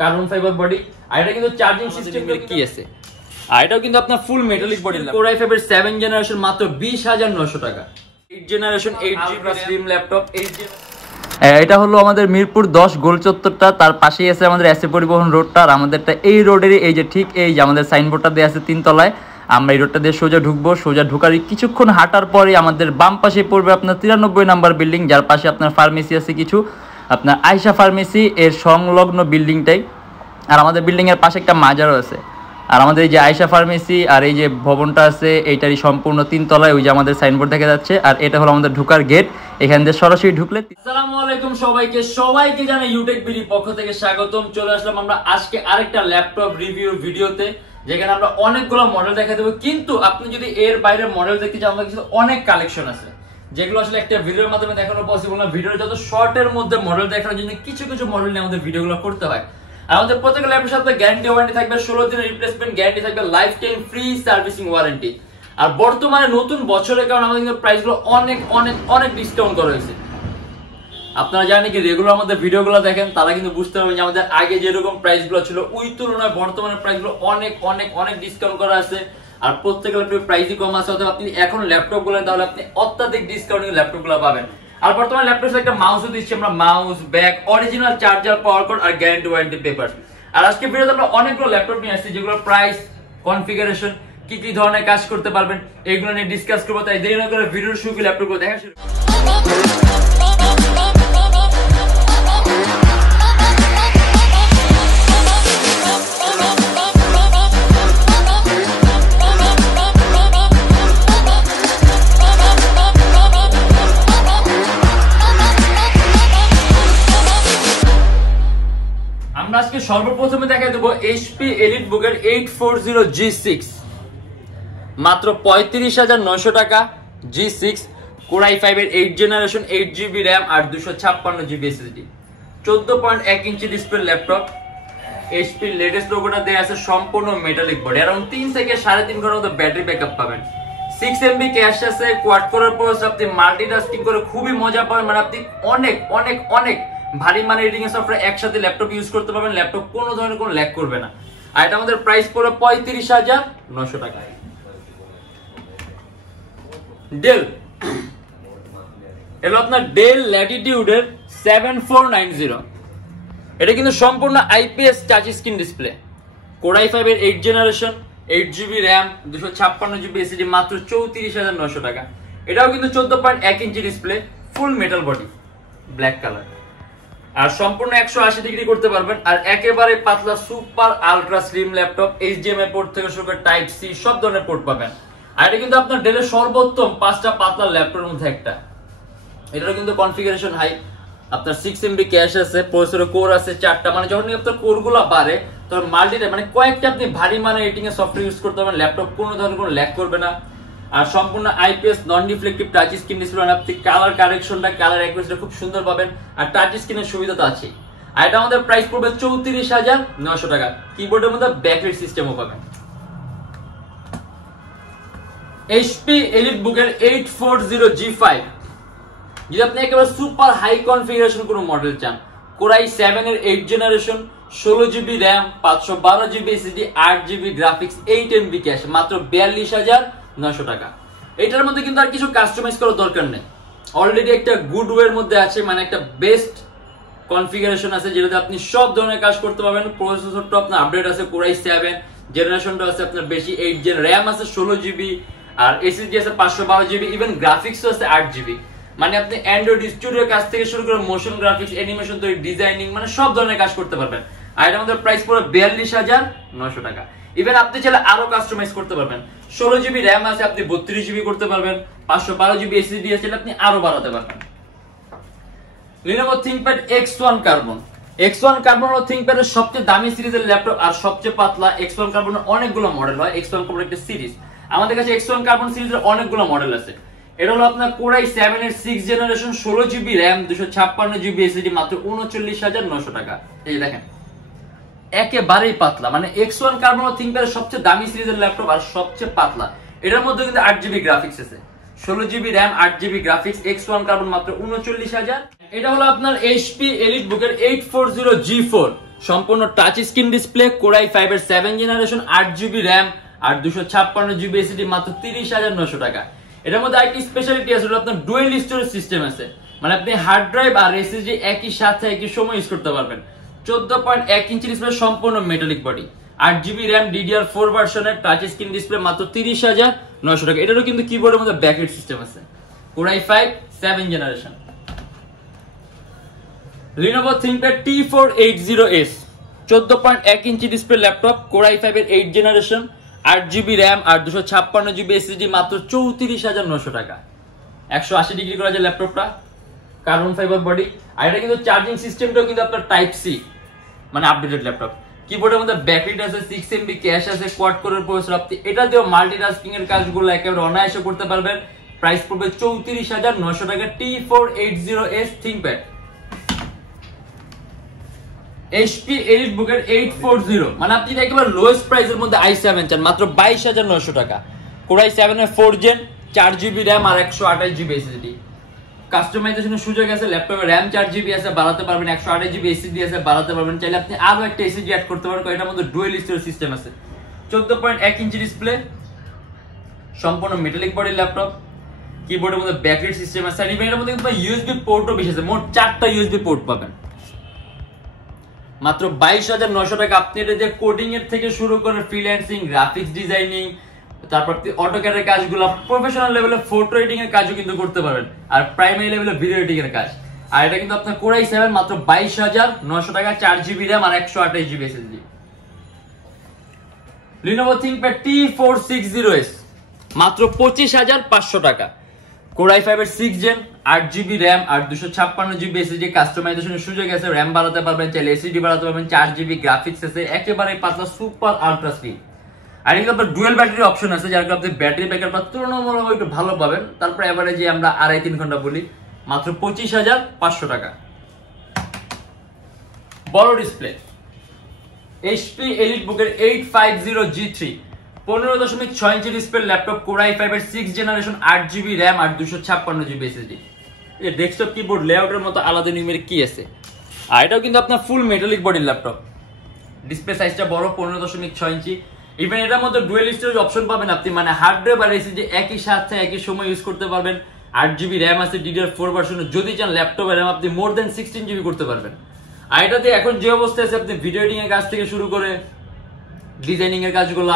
Carbon fibre body. আর এটা কিন্তু চার্জিং সিস্টেম কি আছে, আর এটাও কিন্তু আপনার ফুল মেটালিক বডি। Core i5 এর 7 জেনারেশন মাত্র 20,900 টাকা। 8 জেনারেশন 8GB স্লিম ল্যাপটপ। এটা হলো আমাদের মিরপুর 10 গোল চত্বরটা, তার পাশেই আছে আমাদের এসএ পরিবহন রোডটা। আর আমাদেরটা এই রোডেরই এই যে ঠিক এই যে আমাদের সাইনবোর্ডটা দেওয়া আছে 3 তলায়। আমরা এই রোডটা দিয়ে সোজা ঢুকবো, সোজা ঢুকার কিছুক্ষণ হাঁটার পরে আমাদের বাম পাশে পড়বে আপনার 93 নাম্বার বিল্ডিং, যার পাশে আপনার ফার্মেসি আছে কিছু, আপনার আয়শা ফার্মেসি এর সংলগ্ন বিল্ডিংটাই। আর আমাদের বিল্ডিং এর পাশে একটা মাজারও আছে। আর আমাদের এই যে আয়শা ফার্মেসি আর এই যে ভবনটা আছে এইটারই সম্পূর্ণ 3 তলায় ওই যে আমাদের সাইনবোর্ড দেখা যাচ্ছে। আর এটা হলো আমাদের ঢোকার গেট, এখান দিয়ে সরাসরি ঢুকলে। আসসালামু আলাইকুম সবাইকে জানাই ইউটেকবিডি পক্ষ থেকে স্বাগতম। চলে আসলাম আমরা আজকে আরেকটা ল্যাপটপ রিভিউ ভিডিওতে, যেখানে আমরা অনেকগুলো মডেল দেখা দেবো। কিন্তু আপনি যদি এর বাইরে মডেল দেখতে চান, আমাদের কিছু অনেক কালেকশন আছে যেগুলো আসলে একটা ভিডিওর মাধ্যমে দেখানো পসিবল না। ভিডিওর যত শর্টের মধ্যে মডেল দেখানোর জন্য কিছু মডেল নিয়ে আমাদের ভিডিওগুলো করতে হয়। আর আমাদের প্রত্যেকটা ল্যাপটপের সাথে গ্যারান্টি ওয়ারেন্টি থাকবে, 16 দিনের রিপ্লেসমেন্ট গ্যারান্টি থাকবে, life time free servicing warranty. আর বর্তমানে নতুন বছরের কারণে আমাদের কিন্তু প্রাইসগুলো অনেক ডিসকাউন্ট করা হয়েছে। আপনারা জানেন কি রেগুলার আমাদের ভিডিওগুলো দেখেন, তারা কিন্তু বুঝতে পারবেন যে আমাদের আগে যেরকম প্রাইসগুলো ছিল ওই তুলনায় বর্তমানে প্রাইসগুলো অনেক ডিসকাউন্ট করা আছে। আর প্রত্যেকটা ল্যাপটপের প্রাইসই কম আছে, অথবা আপনি এখন ল্যাপটপগুলো তাহলে আপনি অত্যাধিক ডিসকাউন্টে ল্যাপটপগুলো পাবেন। আর বর্তমানে ল্যাপটপের একটা মাউসও দিচ্ছি আমরা, mouse, bag, original charger, power cord আর গ্যারান্টি ওয়ারেন্টি পেপার। আর আজকে ভিডিওতে আমরা অনেকগুলো ল্যাপটপ নিয়ে আসছি যেগুলোর প্রাইস, কনফিগারেশন, কি ধরনের কাজ করতে পারবেন এগুলো নিয়ে ডিসকাস করবো। তাই দেরি না করে ভিডিওর শুরু করে ল্যাপটপগুলো দেখা শুরু। আজকে সর্বপ্রথমে দেখা দেবো এইচপি এলিটবুকের 840G6 মাত্র 35,900 টাকা। G6 Core i5 এর 8 জেনারেশন 8GB RAM আর 256GB SSD, 14.1 inch display laptop. HP latest লোগোটা দেয়া আছে, সম্পূর্ণ মেটালিক বডি। অ্যারাউন্ড 3 থেকে 3.5 ঘন্টার মতো ব্যাটারি ব্যাকআপ পাবেন। 6MB ক্যাশ আছে, কোয়াড কোরের প্রসেসর, আপনি মাল্টিটাস্কিং করে খুবই মজা পাবেন। মানে আপনি অনেক ভারী মানে এডিটিং সফটওয়্যার একসাথে ল্যাপটপ ইউজ করতে পারবেন, ল্যাপটপ কোনো ধরনের কোনো ল্যাগ করবে না। আর এটা আমাদের প্রাইস পড়ে 35,900 টাকা। ডেল এলো আপনার ডেল ল্যাটিটিউডের 7490। এটা কিন্তু সম্পূর্ণ IPS touch screen display. Core i5 এর 8 generation 8GB RAM 256GB SSD মাত্র 34,900 টাকা। এটাও কিন্তু 14.1 inch display, full metal body, black colour. আর সম্পূর্ণ 180 ডিগ্রি করতে পারবেন। আর একেবারে পাতলা super ultra slim laptop, HDMI port থেকে শুরু করে টাইপ সি সব ধরনের পোর্ট পাবেন। আর এটা কিন্তু আপনার ডেলের সর্বোত্তম 5টা পাতলা ল্যাপটপের মধ্যে একটা। এটারও কিন্তু কনফিগারেশন হাই, আপনার 6MB ক্যাশ আছে, প্রসেসরের কোর আছে 4টা। মানে যখন আপনার কোরগুলো বাড়ে তখন মাল্টিটা মানে কয়েকটা আপনি ভারী মানে এডিটিং এর সফটওয়্যার ইউজ করতে পারবেন, ল্যাপটপ কোনো ধরনের কোনো ল্যাগ করবে না। আর সম্পূর্ণ আইপিএস নন রিফ্লেক্টিভ টাচ স্ক্রিন ডিসপ্লে, আপনি কালার কারেকশনটা, কালার অ্যাকুরেসিটা খুব সুন্দর পাবেন। আর টাচ স্ক্রিনের সুবিধা তো আছে। আর এটা আমাদের প্রাইস পড়বে 34,900 টাকা। কিবোর্ডের মধ্যে ব্যাকলাইট সিস্টেমও পাবেন। এইচপি এলিটবুকের 840G5, যদি আপনি একেবারে সুপার হাই কনফিগারেশন কোনো মডেল চান, Core i7 এর 8 generation 16GB RAM 512GB SSD 8GB graphics 8MB cash মাত্র 42,900 টাকা। এটার মধ্যে কিন্তু আর কিছু কাস্টমাইজ করার দরকার নেই, অলরেডি একটা গুড ওয়ের মধ্যে আছে, মানে একটা বেস্ট কনফিগারেশন আছে যেটাতে আপনি সব ধরনের কাজ করতে পারবেন। প্রসেসরটা আপনার আপডেট আছে, Core i7 জেনারেশনটা আছে আপনার বেশি, 8 জেন, RAM আছে 16GB আর SSD আছে 512GB, ইভেন গ্রাফিক্সও আছে 8GB। মানে আপনি অ্যান্ড্রয়েড স্টুডিওর কাজ থেকে শুরু করে মোশন গ্রাফিক্স, অ্যানিমেশন তৈরি, ডিজাইনিং, মানে সব ধরনের কাজ করতে পারবেন। আর এটা আমাদের প্রাইস পড়ে 42,900 টাকা। ইভেন আপনি চাইলে আরো কাস্টমাইজ করতে পারবেন। 16GB RAM আছে, আপনি 32GB করতে পারবেন, 512GB SSD আছে, আপনি আরো বাড়াতে পারবেন। Lenovo ThinkPad X1 Carbon হলো ThinkPad এর সবচেয়ে দামি সিরিজের ল্যাপটপ আর সবচেয়ে পাতলা। X1 Carbon এর অনেকগুলো মডেল হয়, X1 Carbon একটা সিরিজ। আমাদের কাছে X1 Carbon সিরিজের অনেকগুলো মডেল আছে। এটা হলো আপনার Core i7 এর 6 generation 16GB RAM 256GB SSD মাত্র 39,900 টাকা। এই দেখেন একেবারেই পাতলা, মানে X1 Carbon ThinkPad এর সবচেয়ে দামি সিরিজের ল্যাপটপ আর সবচেয়ে পাতলা। এটার মধ্যে কিন্তু 8GB গ্রাফিক্স আছে, 16GB RAM 8GB graphics, X1 Carbon মাত্র 39,000। এটা হলো আপনার এইচপি এলিটবুকের 840G4 সম্পূর্ণ touch screen display, Core i5 এর 7 জেনারেশন, 8GB RAM আর 256GB SSD, মাত্র 30,900 টাকা। এটার মধ্যে আরেকটি স্পেশালিটি আছে, আপনার ডুয়েল স্টোরেজ সিস্টেম আছে, মানে আপনি হার্ড ড্রাইভ আর SSD একই সাথে একই সময় ইউজ করতে পারবেন। 14.1 ইঞ্চি ডিসপ্লে, সম্পূর্ণ metallic body, 8GB RAM, DDR4 ভার্সনের টাচ স্ক্রিন ডিসপ্লে, মাত্র 30,900 টাকা। এটারও কিন্তু কিবোর্ডের মধ্যে ব্যাকলাইট সিস্টেম আছে। Core i5 7 generation. Lenovo ThinkPad T480S, 14.1 inch display laptop, Core i5 এর 8 জেনারেশন, 8GB RAM আর 256GB SSD, মাত্র 34,900 টাকা। 180 ডিগ্রি করা যায় ল্যাপটপটা, কার্বন ফাইবার বডি। আর এটা কিন্তু চার্জিং সিস্টেমটাও কিন্তু আপনার টাইপ সি, মানে আপডেটেড ল্যাপটপ। কিবোর্ডের মধ্যে ব্যাকলাইট আছে, 6MB ক্যাশ আছে, কোয়াড কোরের প্রসেসর। আপনি এটা দিয়েও মাল্টিটাস্কিং এর কাজগুলো একেবারে অনায়াসে করতে পারবেন। প্রাইস পড়বে 34,900 টাকা। T480S ThinkPad। HP EliteBook এর 840, মানে আপনি একেবারে লোয়েস্ট প্রাইসের মধ্যে i7 চান, মাত্র 22,900 টাকা। Core i7 এর 4 জেন, 4GB RAM আর 128GB SSD। কাস্টমাইজেশনের সুযোগ আছে, ল্যাপটপে RAM 4GB আছে, বাড়াতে পারবেন, 128GB SSD আছে, বাড়াতে পারবেন। চাইলে আপনি আরো একটা SSD অ্যাড করতে পারবেন। এটার মধ্যে ডুয়েল স্টোরেজ সিস্টেম আছে। 14.1 ইঞ্চি ডিসপ্লে, সম্পূর্ণ মেটালিক বডি ল্যাপটপ, কিবোর্ডের মধ্যে ব্যাকলাইট সিস্টেম আছে। আর এর মধ্যে কিন্তু USB পোর্টও বেশি আছে, মোট 4টা USB পোর্ট পাবেন। মাত্র 22,900 টাকা। আপনি এটা যে কোডিং এর থেকে শুরু করে ফ্রিল্যান্সিং, গ্রাফিক্স ডিজাইনিং, তারপর অটোক্যাডের কাজগুলো, প্রফেশনাল লেভেলে ফটো এডিটিং এর কাজও কিন্তু করতে পারবেন, আর প্রাইমারি লেভেলে ভিডিও এডিটিং এর কাজ। আর এটা কিন্তু আপনার Core i7, মাত্র 22,900 টাকা, 4GB RAM আর 128GB SSD। Lenovo ThinkPad T460S, মাত্র 25,500 টাকা। Core i5 এর 6 জেন, 8GB RAM আর 256GB SSD। কাস্টমাইজেশনের সুযোগ আছে, RAM বাড়াতে পারবেন, চাইলে SSD বাড়াতে পারবেন, 4GB গ্রাফিক্স আছে, একেবারে পাতলা সুপার আলট্রা স্লিম। আর এখানে আপনার ডুয়েল ব্যাটারি অপশন আছে, যার কারণে আপনি ব্যাটারি ব্যাকআপটা তুলনামূলক একটু ভালো পাবেন। তারপর এভারেজে আমরা 2.5-3 ঘন্টা বলি, মাত্র 25,500 টাকা। বড় ডিসপ্লে, HP EliteBook এর 850G3, 15.6 inch display laptop, Core i5 এর 6 জেনারেশন, 8GB RAM আর 256GB SSD। এই ডেস্কটপ কিবোর্ড লেআউটের মতো আলাদা নিউমেরিক কি আছে। আর এটাও কিন্তু আপনার ফুল মেটালিক বডির ল্যাপটপ। ডিসপ্লে সাইজটা বড়, 15.6 ইঞ্চি। ইভেন এটার মধ্যে ডুয়েল স্টোরেজ অপশন পাবেন আপনি, মানে হার্ড ড্রাইভ আর SSD একই সাথে একই সময় ইউজ করতে পারবেন। 8GB RAM আছে, DDR4 ভার্সন। যদি চান ল্যাপটপে RAM আপনি মোর দেন 16GB করতে পারবেন। আর এটাতে এখন যে অবস্থায় আছে, আপনি ভিডিও এডিটিং এর কাজ থেকে শুরু করে ডিজাইনিং এর কাজগুলো,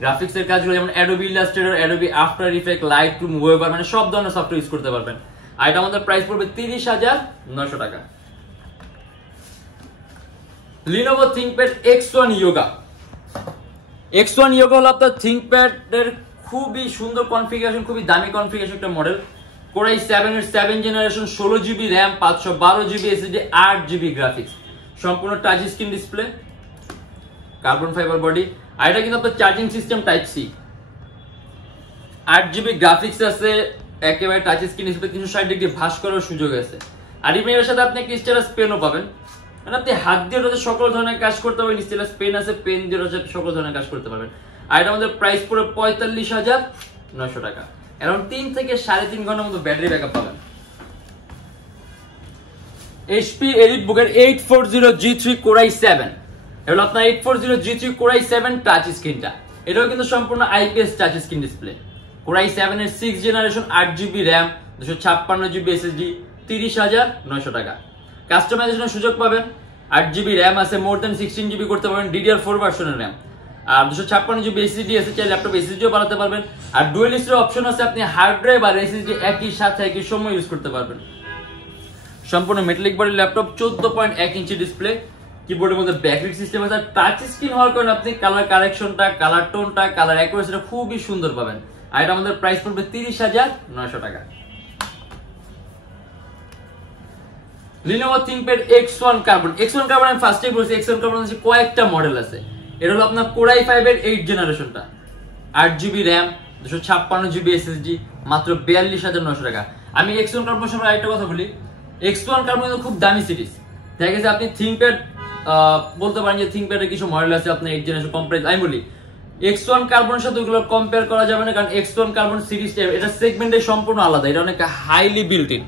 গ্রাফিক্স এর কাজগুলো, যেমন Adobe Illustrator, Adobe After Effects, Lightroom, Weber, মানে সব ধরনের সফটওয়্যার ইউজ করতে পারবেন। আর এটা আমাদের প্রাইস পড়বে 30,900 টাকা। Lenovo ThinkPad X1 Yoga। X1 Yoga হলো আপনার ThinkPad এর খুবই সুন্দর কনফিগারেশন, খুবই দামি কনফিগারেশন একটা মডেল। Core i7 এর 7 generation, 16GB RAM, 512GB SSD, 8GB graphics, সম্পূর্ণ touch screen display, carbon fibre body. আর এটা কিন্তু আপনার charging system type C, 8GB graphics আছে, একেবারে টাচ স্ক্রিন ডিসপ্লে, 360 ডিগ্রি ভাঁজ করার সুযোগ আছে। আর এর সাথে আপনি একটা স্টাইলাস পেনও পাবেন, মানে আপনি হাত দিয়ে ওটাতে সকল ধরনের কাজ করতে পারবেন। স্টাইলাস পেন আছে, পেন দিয়ে ওটাতে সকল ধরনের কাজ করতে পারবেন। আর এটা আমাদের প্রাইস পড়ে 45,900 টাকা। অ্যারাউন্ড 3 থেকে 3.5 ঘন্টার মতো ব্যাটারি ব্যাকআপ পাবেন। HP EliteBook এর 840G3 Core i7, এগুলো আপনার 840G3 Core i7 টাচ স্ক্রিনটা। এটাও কিন্তু সম্পূর্ণ IPS touch screen display. Core i7 এর 6 generation, 8GB RAM, 256GB SSD, 30,900 টাকা। কাস্টমাইজেশনের সুযোগ পাবেন, 8GB RAM আছে, মোর দেন 16GB করতে পারবেন, DDR4 ভার্সনের RAM আর 256GB SSD আছে, চাইলে ল্যাপটপ SSDও বাড়াতে পারবেন। আর ডুয়েল স্টোরেজ অপশন আছে, আপনি হার্ড ড্রাইভ আর SSD একই সাথে একই সময় ইউজ করতে পারবেন। সম্পূর্ণ metallic body laptop, 14.1 inch display, কিবোর্ডের মধ্যে ব্যাকলাইট সিস্টেম আছে। টাচ স্ক্রিন হওয়ার কারণে আপনি কালার কারেকশনটা, কালার টোনটা, কালার অ্যাকুরেসিটা খুবই সুন্দর পাবেন। আর এটা আমাদের প্রাইস পড়বে 30,900 টাকা। Lenovo ThinkPad X1 Carbon। X1 Carbon আমি ফার্স্টেই বলছি, X1 Carbon আছে কয়েকটা মডেল আছে। এটা হলো আপনার Core i5 এর 8 জেনারেশনটা, 8GB RAM, 256GB SSD, মাত্র 42,900 টাকা। আমি X1 Carbon সম্পর্কে আরেকটা কথা বলি, X1 Carbon খুব দামি সিরিজ। দেখা গেছে আপনি ThinkPad বলতে পারেন যে ThinkPad এর কিছু মডেল আছে আপনার 8 জেনারেশন কম্পারেজ, আমি বলি X1 Carbon সাথে ওগুলো কম্পেয়ার করা যাবে না, কারণ X1 Carbon সিরিজটা এটা সেগমেন্টে সম্পূর্ণ আলাদা, এটা অনেক হাইলি বিল্ট ইন।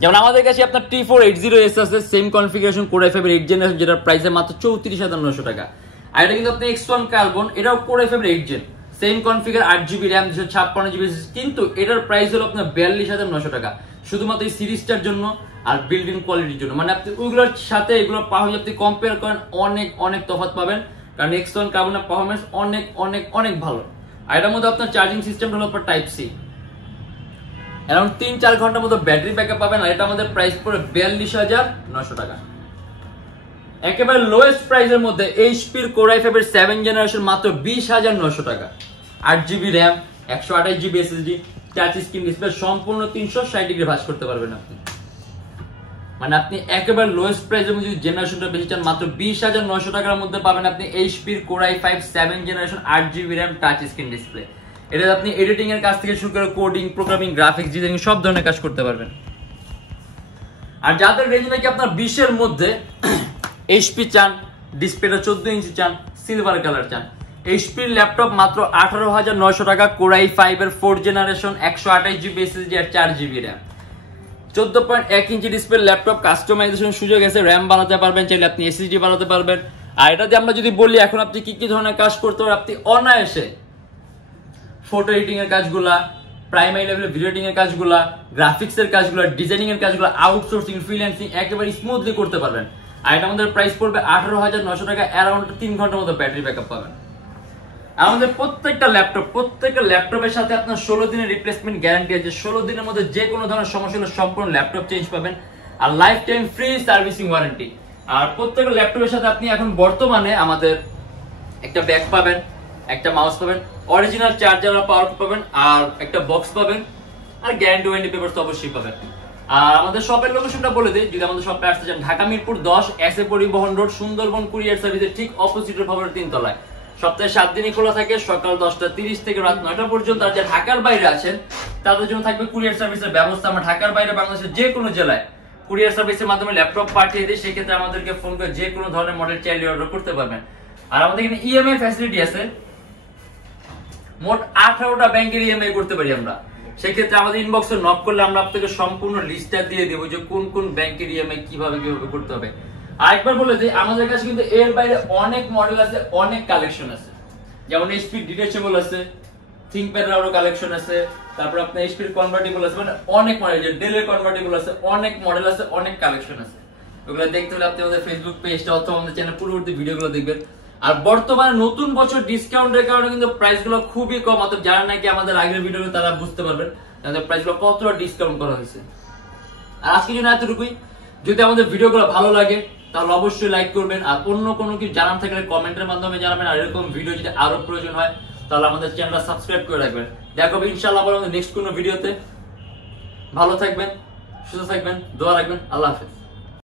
যেমন আমাদের কাছে আপনার T480S আছে, সেম কনফিগারেশন কোর i5 এর 8 জেনারেশন, যেটার প্রাইস মাত্র 34,900 টাকা। আর এটা কিন্তু আপনি X1 কার্বন, এটাও কোর i5 এর 8 gen, same configure, 8GB RAM, 256GB, কিন্তু এটার প্রাইস হলো আপনার 42,900 টাকা, শুধুমাত্র এই সিরিজটার জন্য আর বিল্ড ইন কোয়ালিটির জন্য। মানে আপনি ওইগুলোর সাথে এগুলো পারফরম্যান্স আপনি কম্পেয়ার করেন, অনেক অনেক তফাৎ পাবেন, কারণ X1 কার্বনের পারফরম্যান্স অনেক অনেক অনেক ভালো। আর এটার মধ্যে আপনার চার্জিং সিস্টেমটা হলো আপনার টাইপ সি, অ্যারাউন্ড 3-4 ঘন্টার মতো ব্যাটারি ব্যাকআপ পাবেন। আর এটা আমাদের প্রাইস পড়ে 42,900 টাকা। একেবারে লোয়েস্ট প্রাইসের মধ্যে এইচপির কোর i5 এর 7 জেনারেশন মাত্র 20,900 টাকা, 8GB RAM, 128GB SSD, touch screen display, সম্পূর্ণ 360 ডিগ্রি ভাঁজ করতে পারবেন আপনি। মানে আপনি একেবারে লোয়েস্ট প্রাইসের মধ্যে জেনারেশনটা বেশি চান, মাত্র 20,900 টাকার মধ্যে পাবেন আপনি এইচপির core i5 7 generation, 8GB RAM, touch screen display. এটা আপনি এডিটিং এর কাজ থেকে শুরু করে কোডিং, প্রোগ্রামিং, গ্রাফিক্স ডিজাইনিং সব ধরনের কাজ করতে পারবেন। আর যাদের রেঞ্জ নাকি আপনার 20 এর মধ্যে এইচপি চান, ডিসপ্লেটা 14 ইঞ্চি চান, সিলভার কালার চান, এইচপির ল্যাপটপ মাত্র 18,900 টাকা, কোর i5 এর 4 জেনারেশন, 128GB SSD আর 4GB RAM, 14.1 inch display laptop, customisation সুযোগ আছে, র্যাম বাড়াতে পারবেন, চাইলে আপনি এসএসডি বাড়াতে পারবেন। আর এটা দিয়ে আমরা যদি বলি এখন আপনি কি কি ধরনের কাজ করতে পারেন, আপনি অনায়াসে ফটো এডিটিং এর কাজগুলা, প্রাইমারি লেভেলের ভিডিও এডিটিং এর কাজগুলা, গ্রাফিক্স এর কাজগুলা, ডিজাইনিং এর কাজগুলা, আউটসোর্সিং, ফ্রিল্যান্সিং একেবারে স্মুথলি করতে পারবেন। আর এটা আমাদের প্রাইস পড়বে 18,900 টাকা, অ্যারাউন্ড 3 ঘন্টার মতো ব্যাটারি ব্যাকআপ পাবেন। আমাদের প্রত্যেকটা ল্যাপটপের সাথে আপনার 16 দিনের রিপ্লেসমেন্ট গ্যারান্টি আছে। 16 দিনের মধ্যে যে কোনো ধরনের সমস্যা হলে সম্পূর্ণ ল্যাপটপ চেঞ্জ পাবেন, আর life time free servicing warranty. আর প্রত্যেকটা ল্যাপটপের সাথে আপনি এখন বর্তমানে আমাদের একটা ব্যাগ পাবেন, একটা মাউস পাবেন, অরিজিনাল চার্জার আর পাওয়ার পাবেন, আর একটা বক্স পাবেন, আর গ্যারান্টি ওয়ারেন্টি পেপার তো অবশ্যই পাবেন। আর আমাদের শপের লোকেশনটা বলে দিই, যদি আমাদের শপে আসতে চান, ঢাকা মিরপুর 10 এস এ পরিবহন রোড, সুন্দরবন কুরিয়ার সার্ভিসের ঠিক অপোজিটের ভবনের 3 তলায়। সপ্তাহে 7 দিনই খোলা থাকে, সকাল 10:30 থেকে রাত 9টা পর্যন্ত। আর যারা ঢাকার বাইরে আছেন তাদের জন্য থাকবে কুরিয়ার সার্ভিসের ব্যবস্থা। আমরা ঢাকার বাইরে বাংলাদেশের যে কোনো জেলায় কুরিয়ার সার্ভিসের মাধ্যমে ল্যাপটপ পাঠিয়ে দিই, সেক্ষেত্রে আমাদেরকে ফোন করে যে কোনো ধরনের মডেল চাইলে অর্ডার করতে পারবেন। আর আমাদের এখানে ইএমআই ফ্যাসিলিটি আছে, মোট 18টা ব্যাংকের ইএমআই করতে পারি আমরা। সেক্ষেত্রে আমাদের ইনবক্সে নক করলে আমরা আপনাকে সম্পূর্ণ লিস্টটা দিয়ে দেবো যে কোন কোন ব্যাংকের ইএমআই কিভাবে করতে হবে। আরেকবার বলে দিই, আমাদের কাছে কিন্তু এর বাইরে অনেক মডেল আছে, অনেক কালেকশন আছে, যেমন এইচপি ডিটেচেবল আছে, থিংকপ্যাড এরও কালেকশন আছে, তারপর আপনার এইচপি কনভার্টেবল আছে, মানে অনেক মডেল, ডেলের কনভার্টেবল আছে, অনেক মডেল আছে, অনেক কালেকশন আছে। ওগুলো দেখতে হলে আপনি আমাদের ফেসবুক পেজটা অথবা আমাদের চ্যানেল পূর্ববর্তী ভিডিওগুলো দেখবেন। আর বর্তমানে নতুন বছর ডিসকাউন্টের কারণে কিন্তু প্রাইসগুলো খুবই কম, অর্থাৎ যারা নাকি আমাদের আগের ভিডিওগুলো তারা বুঝতে পারবেন তাদের প্রাইসগুলো কতটা ডিসকাউন্ট করা হয়েছে। আর আজকে জন্য এতটুকুই। যদি আমাদের ভিডিওগুলো ভালো লাগে তাহলে অবশ্যই লাইক করবেন, আর অন্য কোনো কিছু জানার থাকলে কমেন্টের মাধ্যমে জানাবেন। আর এরকম ভিডিও যদি আরো প্রয়োজন হয় তাহলে আমাদের চ্যানেলটা সাবস্ক্রাইব করে রাখবেন। দেখা হবে ইনশাআল্লাহ আমাদের নেক্সট কোনো ভিডিওতে। ভালো থাকবেন, সুস্থ থাকবেন, দোয়া রাখবেন। আল্লাহ হাফেজ।